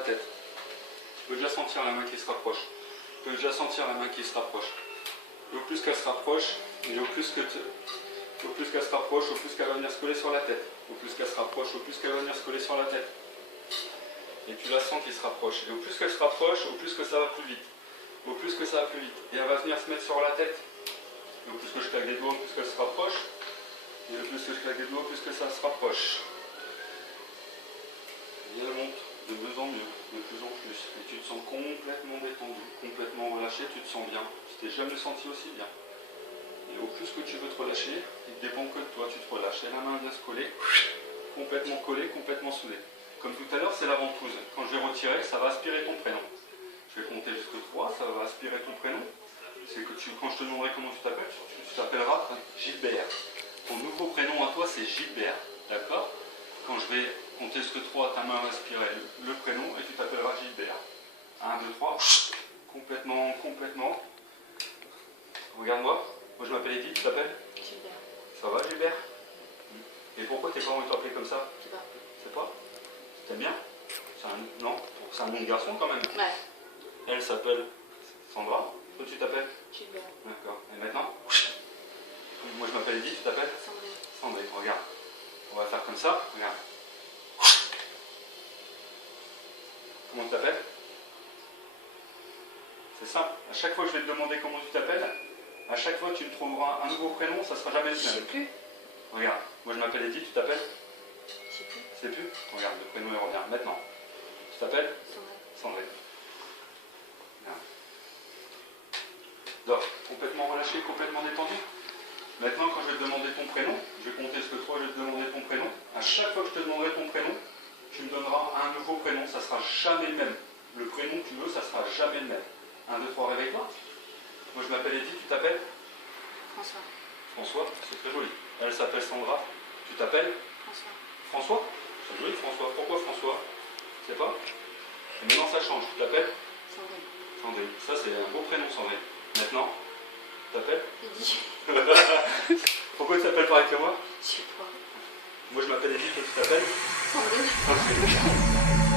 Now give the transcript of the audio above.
tête. Tu peux déjà sentir la main qui se rapproche. Tu peux déjà sentir la main qui se rapproche. Et au plus qu'elle se rapproche, et au plus qu'elle se rapproche, au plus qu'elle va venir se coller sur la tête. Au plus qu'elle se rapproche, au plus qu'elle va venir se coller sur la tête. Et tu la sens qui se rapproche. Et au plus qu'elle se rapproche, au plus que ça va plus vite. Au plus que ça va plus vite. Et elle va venir se mettre sur la tête. Et au plus que je claque des doigts, au plus qu'elle se rapproche. Et au plus que je claque des doigts, au plus que ça se rapproche. Et elle monte de mieux en mieux, de plus en plus. Et tu te sens complètement détendu, complètement relâché, tu te sens bien. Tu t'es jamais senti aussi bien. Et au plus que tu veux te relâcher, il ne dépend que de toi, tu te relâches. Et la main vient se coller, complètement soudée. Comme tout à l'heure, c'est la ventouse. Quand je vais retirer, ça va aspirer ton prénom. Je vais compter jusqu'à 3, ça va aspirer ton prénom. C'est que quand je te demanderai comment tu t'appelles, tu t'appelleras Gilbert. Ton nouveau prénom à toi, c'est Gilbert. D'accord? Quand je vais compter jusqu'à 3, ta main va aspirer le prénom et tu t'appelleras Gilbert. 1, 2, 3, complètement. Regarde-moi. Moi, je m'appelle Edith, tu t'appelles? Gilbert. Ça va, Gilbert? Et pourquoi tes parents t'ont appelé comme ça? Je sais pas. C'est pas? T'aimes bien? Non? C'est un nom de garçon quand même. Ouais. Elle s'appelle Sandra. Toi, tu t'appelles? Gilbert. D'accord. Et maintenant? Moi, je m'appelle Edith, tu t'appelles? Sandrine. Sandrine, regarde. On va faire comme ça. Regarde. Comment tu t'appelles? C'est simple. À chaque fois que je vais te demander comment tu t'appelles, à chaque fois tu me trouveras un nouveau prénom, ça ne sera jamais le Je sais même. plus. Regarde. Moi, je m'appelle Edith, tu t'appelles? Je sais plus. Tu sais plus? Regarde, le prénom il revient. Maintenant. Tu t'appelles? Sandrine. Sandrine. Dors. Complètement relâché, complètement détendu. Maintenant, quand je vais te demander ton prénom, je vais compter jusqu'à 3, je vais te demander ton prénom. À chaque fois que je te demanderai ton prénom, tu me donneras un nouveau prénom. Ça ne sera jamais le même. Le prénom que tu veux, ça ne sera jamais le même. 1, 2, 3, réveille-toi. Moi, je m'appelle Edith, tu t'appelles? François. François, c'est très joli. Elle s'appelle Sandra. Tu t'appelles? François. François? C'est joli, François. Pourquoi François? Je sais pas. Et maintenant, ça change. Tu t'appelles? Sandrine. Sandrine. Ça, c'est un beau prénom, Sandrine. Maintenant, tu t'appelles? Edith. Pourquoi tu t'appelles pareil que moi? Je sais pas. Moi, je m'appelle Edith, toi, tu t'appelles? Sandrine. Sandrine.